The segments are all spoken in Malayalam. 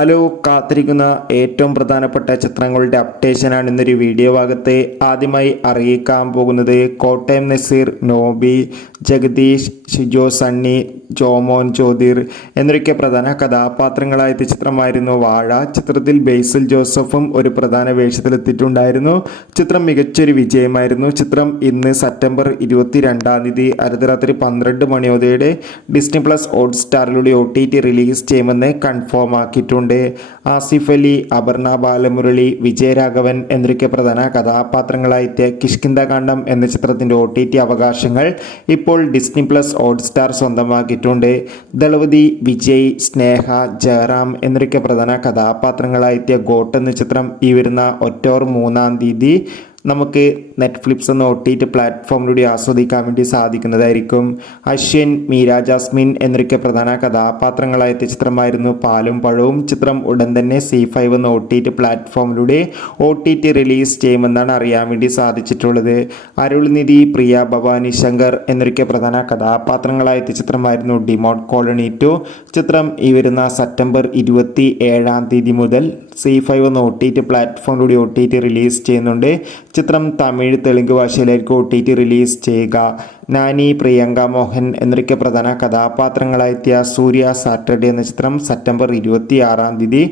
ഹലോ, കാത്തിരിക്കുന്ന ഏറ്റവും പ്രധാനപ്പെട്ട ചിത്രങ്ങളുടെ അപ്ഡേഷനാണ് ഇന്നൊരു വീഡിയോ ഭാഗത്ത് ആദ്യമായി അറിയിക്കാൻ പോകുന്നത്. കോട്ടയം നസീർ, നോബി, ജഗദീഷ്, ഷിജോ സണ്ണി, ജോമോൻ ജ്യോതിർ എന്നൊക്കെ പ്രധാന കഥാപാത്രങ്ങളായ ചിത്രമായിരുന്നു വാഴ. ചിത്രത്തിൽ ബേസിൽ ജോസഫും ഒരു പ്രധാന വേഷത്തിലെത്തിയിട്ടുണ്ടായിരുന്നു. ചിത്രം മികച്ചൊരു വിജയമായിരുന്നു. ചിത്രം ഇന്ന് സെപ്റ്റംബർ 22 അർദ്ധരാത്രി 12 മണിയോടെ ഡിസ്നി പ്ലസ് ഹോട്ട്സ്റ്റാറിലൂടെ OTT റിലീസ് ചെയ്യുമെന്ന് കൺഫേം ആക്കിയിട്ടുണ്ട്. ആസിഫ് അലി, അപർണ ബാലമുരളി, വിജയരാഘവൻ എന്നൊക്കെ പ്രധാന കഥാപാത്രങ്ങളായിട്ട് കിഷ്കിന്ധാകാന്ഡം എന്ന ചിത്രത്തിന്റെ OTT അവകാശങ്ങൾ ഇപ്പോൾ ഡിസ്നി പ്ലസ് ഹോട്ട്സ്റ്റാർ സ്വന്തമാക്കിയിട്ടുണ്ട്. ദളപതി, വിജയ്, സ്നേഹ, ജയറാം എന്നൊക്കെ പ്രധാന കഥാപാത്രങ്ങളായിട്ട് ഗോട്ട് എന്ന ചിത്രം ഈ വരുന്ന ഒക്ടോബർ 3 നമുക്ക് നെറ്റ്ഫ്ലിക്സ് എന്ന OTT പ്ലാറ്റ്ഫോമിലൂടെ ആസ്വദിക്കാൻ വേണ്ടി സാധിക്കുന്നതായിരിക്കും. അശ്വിൻ, മീര ജാസ്മിൻ എന്നൊക്കെ പ്രധാന കഥാപാത്രങ്ങളായ ചിത്രമായിരുന്നു പാലും പഴവും. ചിത്രം ഉടൻ തന്നെ C5 എന്ന OTT പ്ലാറ്റ്ഫോമിലൂടെ OTT റിലീസ് ചെയ്യുമെന്നാണ് അറിയാൻ വേണ്ടി സാധിച്ചിട്ടുള്ളത്. അരുൾനിധി, പ്രിയ ഭവാനി ശങ്കർ എന്നൊക്കെ പ്രധാന കഥാപാത്രങ്ങളായ ചിത്രമായിരുന്നു ഡിമോട്ട് കോളനി 2. ചിത്രം ഈ വരുന്ന സെപ്റ്റംബർ 27 മുതൽ C5 എന്ന OTT പ്ലാറ്റ്ഫോമിലൂടെ OTT റിലീസ് ചെയ്യുന്നുണ്ട്. ചിത്രം തമിഴ്, തെലുങ്ക് ഭാഷയിലായിരിക്കും OTT റിലീസ് ചെയ്യുക. നാനി, പ്രിയങ്ക മോഹൻ എന്നൊക്കെ പ്രധാന കഥാപാത്രങ്ങളായ സൂര്യ സാറ്റർഡേ എന്ന ചിത്രം സെപ്റ്റംബർ 26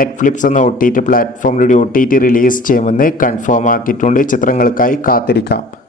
നെറ്റ്ഫ്ലിക്സ് എന്ന OTT പ്ലാറ്റ്ഫോമിലൂടെ OTT റിലീസ് ചെയ്യുമെന്ന് കൺഫേം ആക്കിയിട്ടുണ്ട്. ചിത്രങ്ങൾക്കായി കാത്തിരിക്കാം.